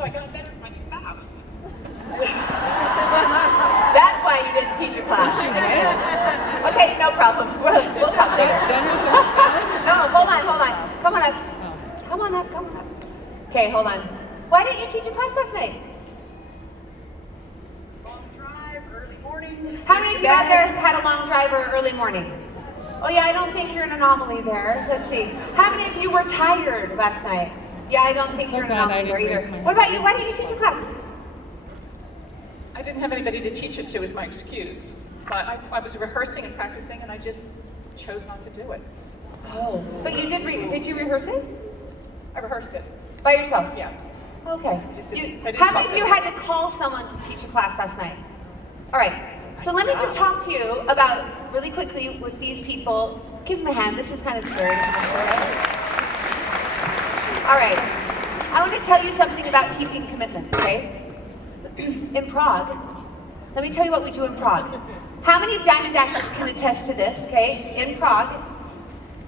so I got better with my spouse. That's why you didn't teach a class. Okay, no problem. We'll talk later. Done with your spouse? No, hold on. Come on up. Come on up. Okay, hold on. Why didn't you teach a class last night? Long drive, early morning. How many of you out there had a long drive or early morning? Oh yeah, I don't think you're an anomaly there. Let's see. How many of you were tired last night? Yeah, I don't think you're an anomaly there either. What about you? Why didn't you teach a class? I didn't have anybody to teach it to is my excuse. But I was rehearsing and practicing and I just chose not to do it. Oh. But you did you rehearse it? I rehearsed it. By yourself? Yeah. Okay. I didn't How many talk of you had to call someone to teach a class last night? All right. So let me just talk to you about, really quickly, with these people. Give them a hand. This is kind of scary. All right. I want to tell you something about keeping commitments, okay? In Prague, let me tell you what we do in Prague. How many Diamond Dashers can attest to this, okay? In Prague.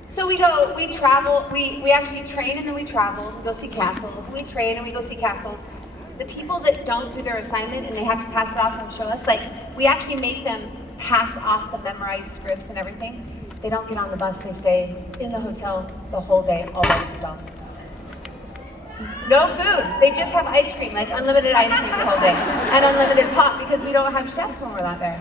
So we travel, we actually train and then we travel, we go see castles, we train and we go see castles. The people that don't do their assignment and they have to pass it off and show us, like, we actually make them pass off the memorized scripts and everything. They don't get on the bus, they stay in the hotel the whole day all by themselves. No food, they just have ice cream, like unlimited ice cream the whole day. And unlimited pop because we don't have chefs when we're not there.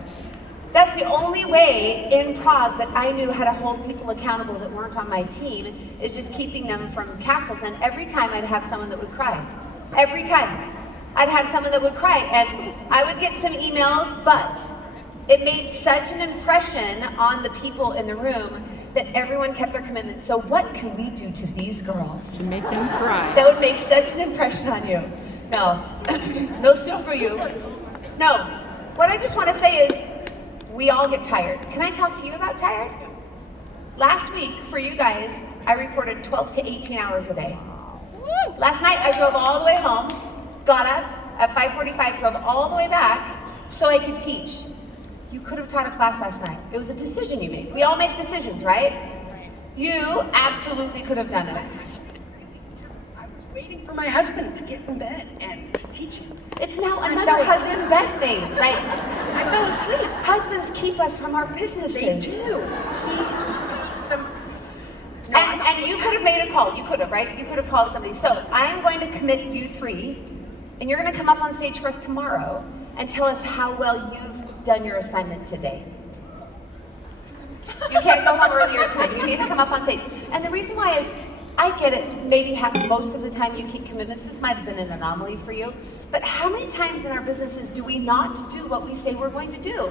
That's the only way in Prague that I knew how to hold people accountable that weren't on my team, is just keeping them from castles. And every time I'd have someone that would cry. Every time. I'd have someone that would cry. And I would get some emails, but it made such an impression on the people in the room that everyone kept their commitment. So what can we do to these girls? To make them cry. That would make such an impression on you. No. No soup for you. No. What I just want to say is, we all get tired. Can I talk to you about tired? Last week, for you guys, I recorded 12 to 18 hours a day. Last night, I drove all the way home, got up at 5:45, drove all the way back so I could teach. You could have taught a class last night. It was a decision you made. We all make decisions, right? You absolutely could have done it. I was waiting for my husband to get in bed and to teach him. It's now another husband-bed thing. Like, I fell asleep. husbands keep us from our businesses. They do. And you could have made a call. You could have, right? You could have called somebody. So I'm going to commit you three, and you're going to come up on stage for us tomorrow and tell us how well you've done your assignment today. You can't go home earlier tonight. You need to come up on stage. And the reason why is, I get it, maybe most of the time you keep commitments. This might have been an anomaly for you. But how many times in our businesses do we not do what we say we're going to do?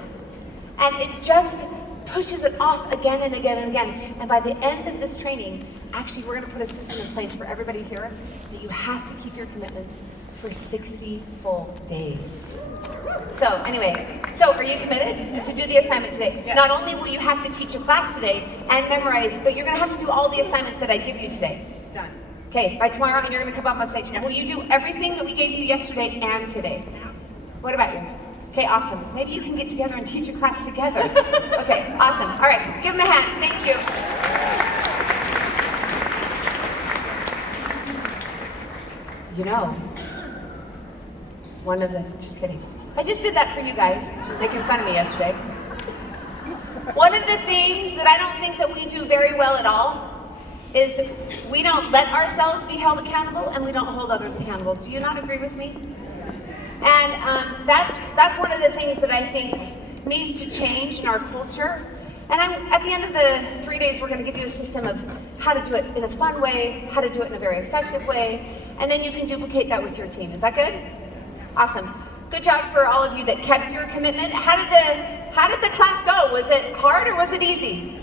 And it just pushes it off again and again and again. And by the end of this training, actually we're going to put a system in place for everybody here that you have to keep your commitments for 60 full days. So anyway, are you committed to do the assignment today? Yes. Not only will you have to teach a class today and memorize, but you're going to have to do all the assignments that I give you today. Done. Okay, by tomorrow, and you're going to come up on stage. And will you do everything that we gave you yesterday and today? What about you? Okay, awesome. Maybe you can get together and teach a class together. Okay, awesome. All right, give them a hand. Thank you. You know, just kidding. I just did that for you guys, making fun of me yesterday. One of the things that I don't think that we do very well at all is we don't let ourselves be held accountable and we don't hold others accountable. Do you not agree with me? And that's one of the things that I think needs to change in our culture. And at the end of the 3 days, we're going to give you a system of how to do it in a fun way, how to do it in a very effective way, and then you can duplicate that with your team. Is that good? Awesome. Good job for all of you that kept your commitment. How did the class go? Was it hard or was it easy?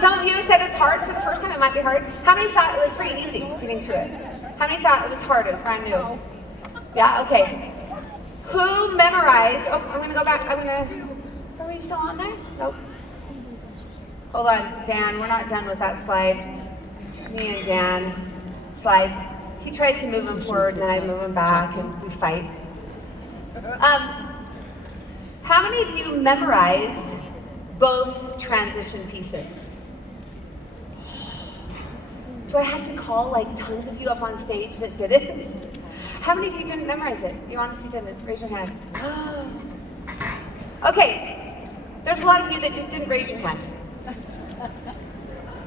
Some of you said it's hard for the first time. It might be hard. How many thought it was pretty easy getting through it? How many thought it was hard? It was brand new. Yeah, okay. Who memorized? Oh, I'm gonna go back. Are we still on there? Nope. Hold on, Dan, we're not done with that slide. Me and Dan, slides. He tries to move them forward and then I move them back and we fight. How many of you memorized both transition pieces? Do I have to call like tons of you up on stage that did it? How many of you didn't memorize it? You honestly didn't? Raise your hand. Okay, there's a lot of you that just didn't raise your hand.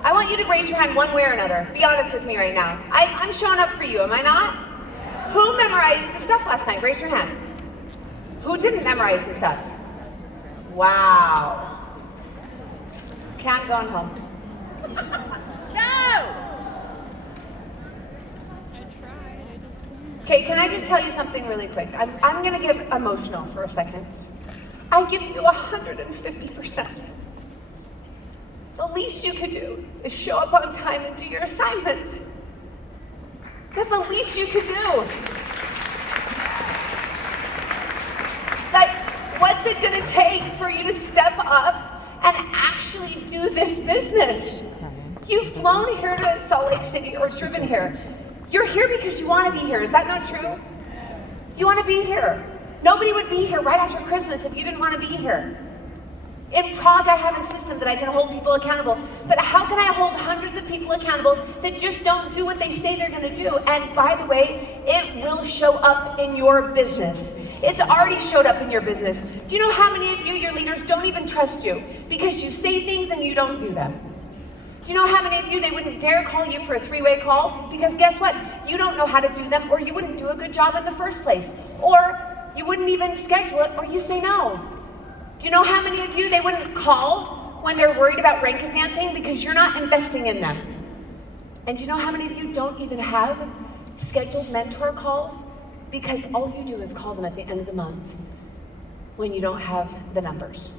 I want you to raise your hand one way or another. Be honest with me right now. I'm showing up for you, am I not? Who memorized the stuff last night? Raise your hand. Who didn't memorize the stuff? Wow. Okay, I'm going home. No! Okay, can I just tell you something really quick? I'm gonna get emotional for a second. I give you 150%. The least you could do is show up on time and do your assignments. That's the least you could do. Like, what's it gonna take for you to step up and actually do this business? You've flown here to Salt Lake City or driven here. You're here because you want to be here. Is that not true? You want to be here. Nobody would be here right after Christmas if you didn't want to be here. In Prague, I have a system that I can hold people accountable. But how can I hold hundreds of people accountable that just don't do what they say they're going to do? And by the way, it will show up in your business. It's already showed up in your business. Do you know how many of you, your leaders, don't even trust you because you say things and you don't do them? Do you know how many of you, they wouldn't dare call you for a three-way call? Because guess what? You don't know how to do them, or you wouldn't do a good job in the first place. Or you wouldn't even schedule it, or you say no. Do you know how many of you, they wouldn't call when they're worried about rank advancing because you're not investing in them? And do you know how many of you don't even have scheduled mentor calls because all you do is call them at the end of the month when you don't have the numbers?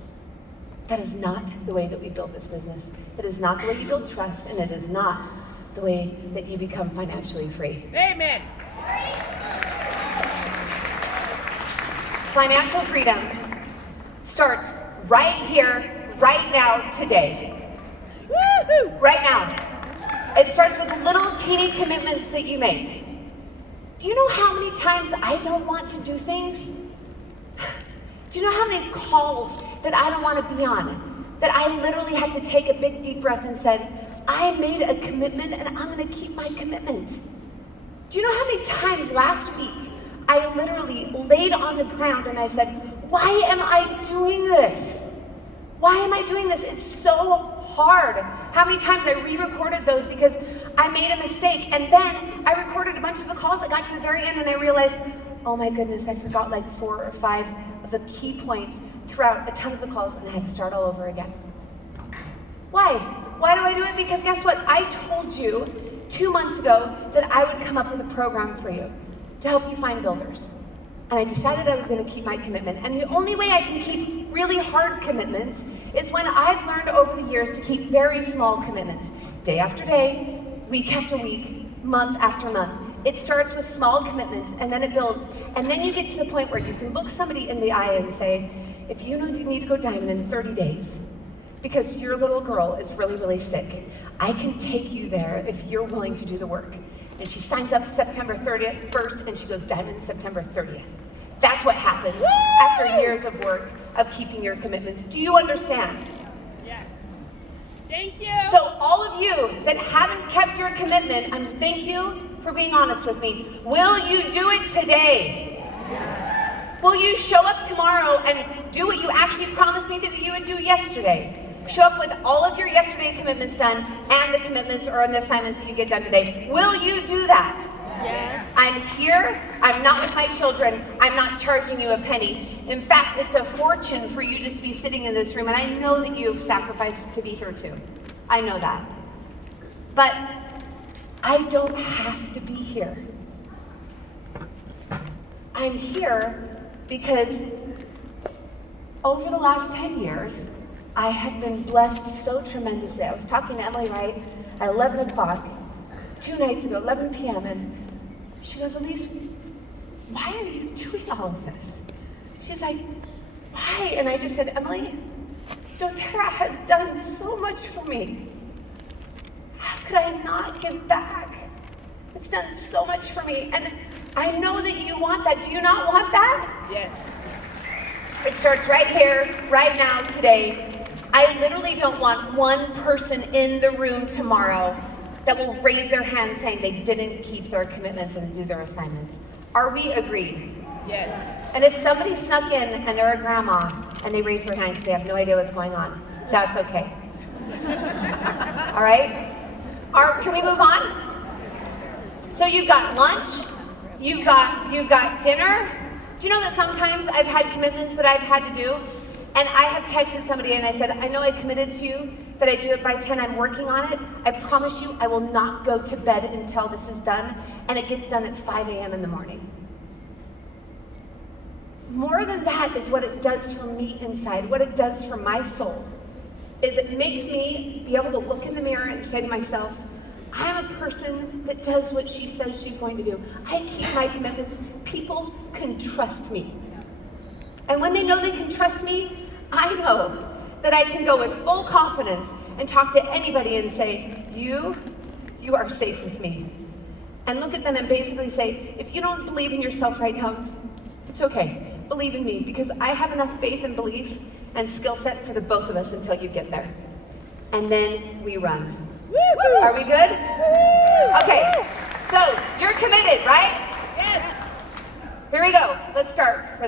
That is not the way that we build this business. It is not the way you build trust, and it is not the way that you become financially free. Amen. Financial freedom starts right here, right now, today. Woohoo! Right now. It starts with little teeny commitments that you make. Do you know how many times I don't want to do things? Do you know how many calls that I don't want to be on? That I literally have to take a big deep breath and said, I made a commitment and I'm going to keep my commitment. Do you know how many times last week I literally laid on the ground and I said, why am I doing this? Why am I doing this? It's so hard. How many times I re-recorded those because I made a mistake, and then I recorded a bunch of the calls. I got to the very end and I realized, oh my goodness, I forgot like 4 or 5 of the key points throughout a ton of the calls, and I had to start all over again. Why? Why do I do it? Because guess what? I told you 2 months ago that I would come up with a program for you to help you find builders. And I decided I was going to keep my commitment. And the only way I can keep really hard commitments is when I've learned over the years to keep very small commitments. Day after day, week after week, month after month. It starts with small commitments, and then it builds. And then you get to the point where you can look somebody in the eye and say, if you need to go diamond in 30 days, because your little girl is really, really sick, I can take you there if you're willing to do the work. And she signs up September 30th first, and she goes diamond September 30th. That's what happens after years of work of keeping your commitments. Do you understand? Yes. Thank you. So all of you that haven't kept your commitment, thank you for being honest with me. Will you do it today? Yes. Will you show up tomorrow and do what you actually promised me that you would do yesterday? Show up with all of your yesterday commitments done and the commitments or the assignments that you get done today. Will you do that? Yes. I'm here. I'm not with my children. I'm not charging you a penny. In fact, it's a fortune for you just to be sitting in this room, and I know that you've sacrificed to be here too. I know that. But I don't have to be here. I'm here because over the last 10 years, I have been blessed so tremendously. I was talking to Emily Wright at 11 o'clock, 2 nights ago, 11 p.m., and she goes, Allyse, why are you doing all of this? She's like, why? And I just said, Emily, doTERRA has done so much for me. How could I not give back? It's done so much for me, and I know that you want that. Do you not want that? Yes. It starts right here, right now, today. I literally don't want one person in the room tomorrow that will raise their hand saying they didn't keep their commitments and do their assignments. Are we agreed? Yes. And if somebody snuck in and they're a grandma and they raise their hand because they have no idea what's going on, that's okay. All right? Can we move on? So you've got lunch, you've got dinner. Do you know that sometimes I've had commitments that I've had to do, and I have texted somebody and I said, I know I committed to you that I do it by 10, I'm working on it. I promise you I will not go to bed until this is done, and it gets done at 5 a.m. in the morning. More than that is what it does for me inside, what it does for my soul, is it makes me be able to look in the mirror and say to myself, I am a person that does what she says she's going to do. I keep my commitments. People can trust me. And when they know they can trust me, I know that I can go with full confidence and talk to anybody and say, you are safe with me. And look at them and basically say, if you don't believe in yourself right now, it's okay. Believe in me, because I have enough faith and belief and skill set for the both of us until you get there. And then we run. Woo-hoo! Are we good? Woo! Okay, so you're committed, right? Yes. Here we go. Let's start for the